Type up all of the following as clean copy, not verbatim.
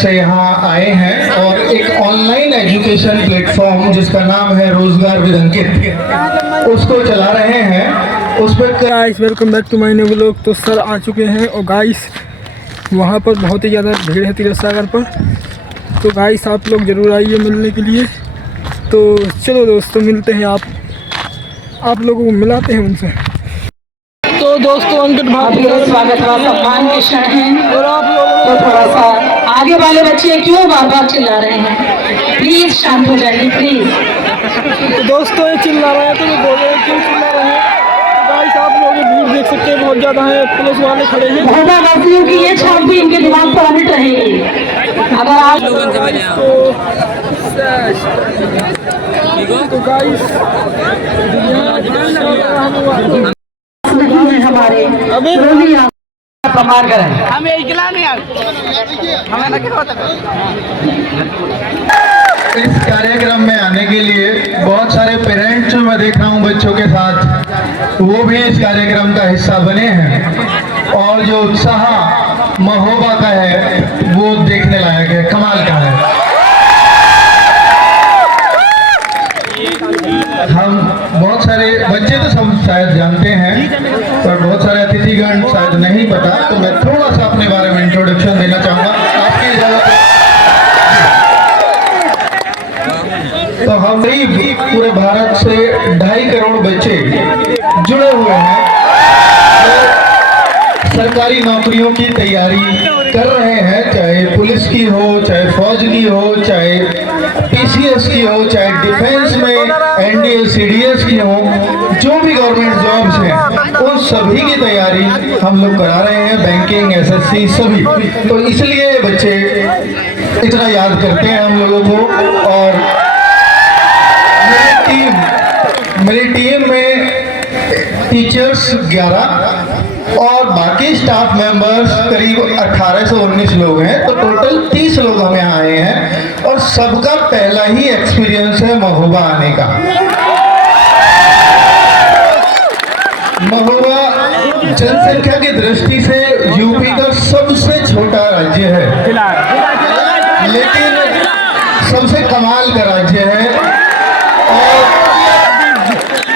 से यहाँ आए हैं और एक ऑनलाइन एजुकेशन प्लेटफॉर्म जिसका नाम है रोजगार विद अंकित उसको चला रहे हैं। उस पर guys welcome back to my new vlog. तो सर आ चुके हैं और गाइस वहाँ पर बहुत ही ज़्यादा भीड़ है तीरथ सागर पर। तो गाइस आप लोग ज़रूर आइए मिलने के लिए। तो चलो दोस्तों मिलते हैं, आप लोगों को मिलाते हैं उनसे। तो दोस्तों अंकित भाभी स्वागत का सम्मान के क्षण है और आप लोग तो थोड़ा सा आगे वाले बच्चे क्यों बार बार चिल्ला रहे हैं, प्लीज शांत हो जाइए प्लीज। तो दोस्तों ये चिल्ला रहे हैं तो ये बोल रहे हैं क्यों चिल्ला रहे हैं। तो गाइस आप लोग ये भीड़ देख सकते हैं, बहुत ज़्यादा है, पुलिस वाले खड़े हैं। वासियों की ये छाप भी इनके दिमाग पर अमिट रहेगी अगर आप तो गाइस हमारे प्रमाण करें। हमें इकला नहीं हमें ना क्या होता इस कार्यक्रम में आने के लिए बहुत सारे पेरेंट्स मैं देख रहा हूँ बच्चों के साथ, वो भी इस कार्यक्रम का हिस्सा बने हैं और जो उत्साह महोबा का है वो देखने लायक है, कमाल का है। हम बहुत सारे बच्चे तो सब शायद जानते हैं पर बहुत सारे अतिथिगण शायद नहीं पता, तो मैं थोड़ा सा अपने बारे में इंट्रोडक्शन देना चाहूँगा आपकी इजाजत है। तो हम भी पूरे भारत से 2.5 करोड़ बच्चे जुड़े हुए हैं जो सरकारी नौकरियों की तैयारी कर रहे हैं, चाहे पुलिस की हो, चाहे फौज की हो, चाहे पीसीएस की हो, चाहे डिफेंस में एनडीए सीडीएस की हो, जो भी गवर्नमेंट जॉब्स हैं उन सभी की तैयारी हम लोग करा रहे हैं, बैंकिंग एसएससी सभी। तो इसलिए बच्चे इतना याद करते हैं हम लोगों को। और मेरी टीम में टीचर्स 11 और बाकी स्टाफ मेंबर्स करीब 18 से 19 लोग हैं, तो टोटल 30 लोग हम यहाँ आए हैं और सबका पहला ही एक्सपीरियंस है महोबा आने का। महोबा जनसंख्या की दृष्टि से यूपी का सबसे छोटा राज्य है, लेकिन सबसे कमाल का राज्य है और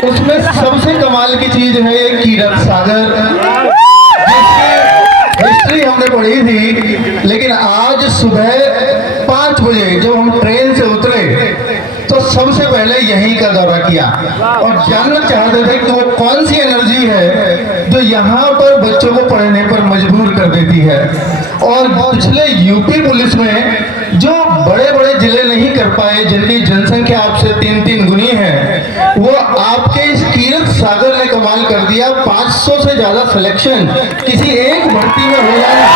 उसमें सबसे कमाल की चीज है ये तीरथ सागर, जिसकी हिस्ट्री हमने पढ़ी थी। लेकिन आज सुबह 5 बजे जब हम ट्रेन से उतरे तो सबसे पहले यहीं का दौरा किया और जानना चाहते थे कि वो कौन सी एनर्जी है जो यहाँ पर बच्चों को पढ़ने पर मजबूर कर देती है। और पिछले यूपी पुलिस में जो बड़े बड़े जिले नहीं कर पाए, जिनकी जनसंख्या आपसे 3-3 गुनी है, वो आपके इस तीरथ सागर ने कमाल कर दिया। 500 से ज्यादा सिलेक्शन किसी एक भर्ती में हो जाना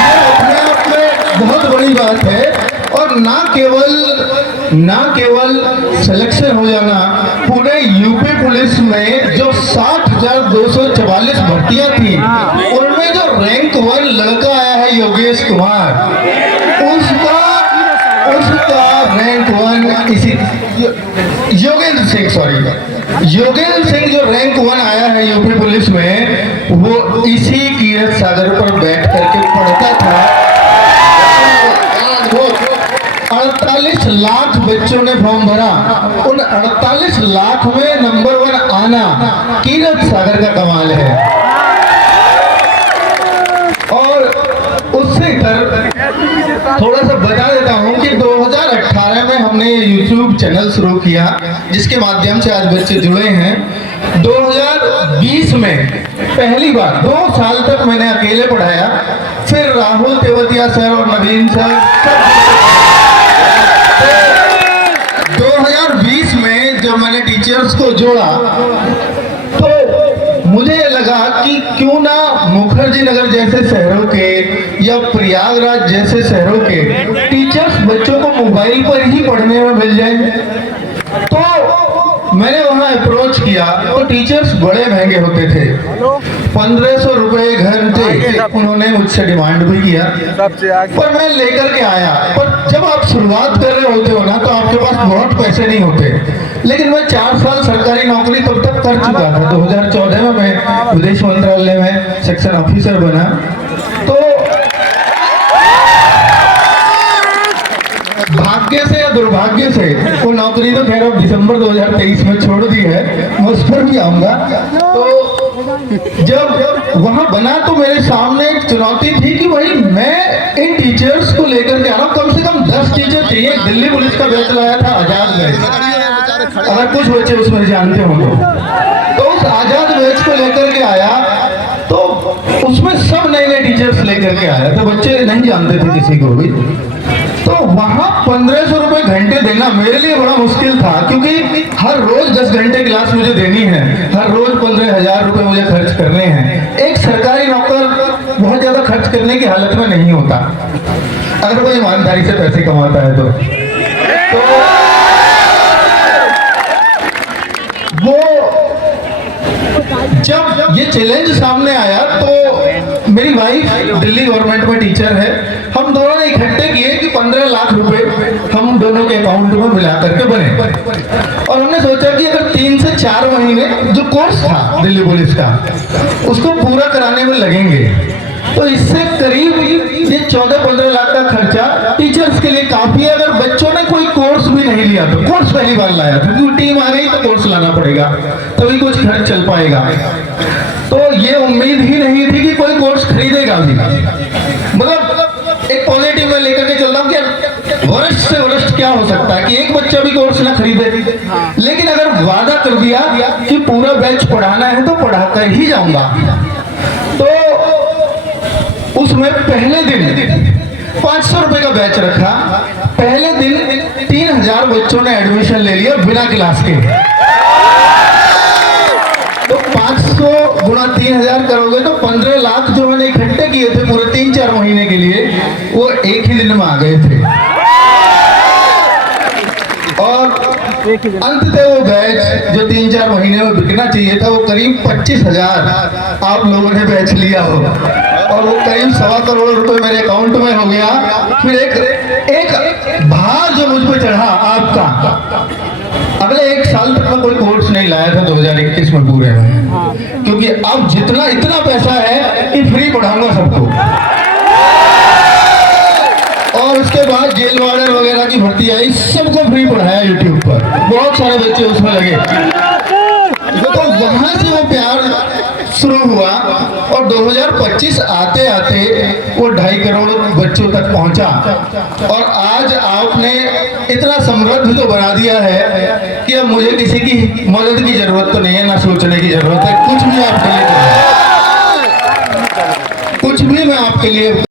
ये अपने आप में बहुत बड़ी बात है। और ना केवल सिलेक्शन हो जाना, पूरे यूपी पुलिस में जो 60,244 भर्तियां थी उनमें जो रैंक 1 लड़का आया है योगेश कुमार, उसका रैंक 1 इसी योगेंद्र सिंह जो रैंक 1 आया है यूपी पुलिस में, वो इसी तीरथ सागर पर बैठ करके पढ़ता था। 48 लाख बच्चों ने फॉर्म भरा, उन 48 लाख में नंबर 1 आना तीरथ सागर का कमाल है। और उससे थोड़ा सा बता देता हूँ कि 2018 में हमने यूट्यूब चैनल शुरू किया जिसके माध्यम से आज बच्चे जुड़े हैं। 2020 में पहली बार 2 साल तक मैंने अकेले पढ़ाया, फिर राहुल तेवतिया सर और नवीन सर 2020 में जब मैंने टीचर्स को जोड़ा तो मुझे लगा कि क्यों ना मुखर्जी नगर जैसे शहरों के या प्रयागराज जैसे शहरों के टीचर्स बच्चों को मोबाइल पर ही पढ़ने में मिल जाए। तो मैंने वहां अप्रोच किया तो टीचर्स बड़े महंगे होते थे, 1500 रुपए घंटे उन्होंने मुझसे डिमांड भी किया, पर मैं लेकर के आया। पर जब आप शुरुआत कर रहे होते हो ना तो आपके पास बहुत पैसे नहीं होते, लेकिन मैं 4 साल सरकारी नौकरी तब तक कर चुका था। 2014 में मैं विदेश मंत्रालय में सेक्शन ऑफिसर बना। तो भाग्य से या दुर्भाग्य से वो नौकरी तो खैर अब दिसंबर 2023 में छोड़ दी है, मैं उस पर भी आऊंगा। तो जब वहां बना तो मेरे सामने एक चुनौती थी कि भाई मैं इन टीचर्स को लेकर के आ रहा हूँ, कम से कम 10 टीचर चाहिए। दिल्ली पुलिस का बैच लाया था आजाद बैच, अगर कुछ बच्चे उसमें जानते हो तो उस आजाद बैच को लेकर के आया, तो उसमें सब नए नए टीचर्स लेकर के आया, तो बच्चे नहीं जानते थे किसी को भी। तो वहां 1500 रुपए घंटे देना मेरे लिए बड़ा मुश्किल था, क्योंकि हर रोज 10 घंटे क्लास मुझे देनी है, हर रोज 15,000 रुपए मुझे खर्च करने हैं। एक सरकारी नौकर बहुत ज्यादा खर्च करने की हालत में नहीं होता अगर वो ईमानदारी से पैसे कमाता है तो वो जब ये चैलेंज सामने आया तो मेरी वाइफ दिल्ली गवर्नमेंट में टीचर है, हम दोनों ने इकट्ठे किए कि 15 लाख रुपए हम दोनों के अकाउंट में मिला करके बने। और हमने सोचा कि अगर 3 से 4 महीने जो कोर्स था दिल्ली पुलिस का उसको पूरा कराने में लगेंगे, तो इससे करीब ये 14-15 लाख का खर्चा टीचर्स के लिए काफी है। अगर बच्चों ने कोई कोर्स भी नहीं लिया तो, कोर्स पहली बार लाया था, क्योंकि टीम आ गई तो कोर्स लाना पड़ेगा तभी कुछ खर्च चल पाएगा। तो ये उम्मीद ही नहीं थी कि कोई कोर्स खरीदेगा भी। मतलब एक पॉजिटिव में लेकर के चल रहा हूँ कि वरिष्ठ से वरिष्ठ क्या हो सकता है कि एक बच्चा भी कोर्स ना खरीदे, लेकिन अगर वादा कर दिया कि पूरा बैच पढ़ाना है तो पढ़ा कर ही जाऊंगा। तो उसमें पहले दिन 500 रुपए का बैच रखा, पहले दिन 3000 बच्चों ने एडमिशन ले लिया बिना क्लास के। तो 500 गुणा 3000 करोगे तो 15 लाख जो मैंने इकट्ठे किए थे पूरे 3-4 महीने के लिए, वो एक ही दिन में आ गए थे। और अंततः वो बैच जो 3-4 महीने में बिकना चाहिए था, वो करीब 25,000 आप लोगों ने बैच लिया हो, और वो करीब 1.25 करोड़ रुपए मेरे अकाउंट में हो गया। फिर एक भार जो मुझ पर चढ़ा आपका, अगले 1 साल तक मैं कोई कोर्स नहीं लाया था 2021 में पूरे में, क्योंकि अब जितना इतना पैसा है कि फ्री पढ़ाऊंगा सबको। और उसके बाद जेल वार्डन वगैरह की भर्ती आई, सबको फ्री पढ़ाया यूट्यूब पर, बहुत सारे बच्चे उसमें लगे। तो वहां से वो प्यार शुरू हुआ और 2025 आते आते वो 2.5 करोड़ बच्चों तक पहुंचा। और आज आपने इतना समृद्ध तो बना दिया है कि अब मुझे किसी की मदद की जरूरत तो नहीं है, ना सोचने की जरूरत है। कुछ भी आपके लिए, कुछ भी मैं आपके लिए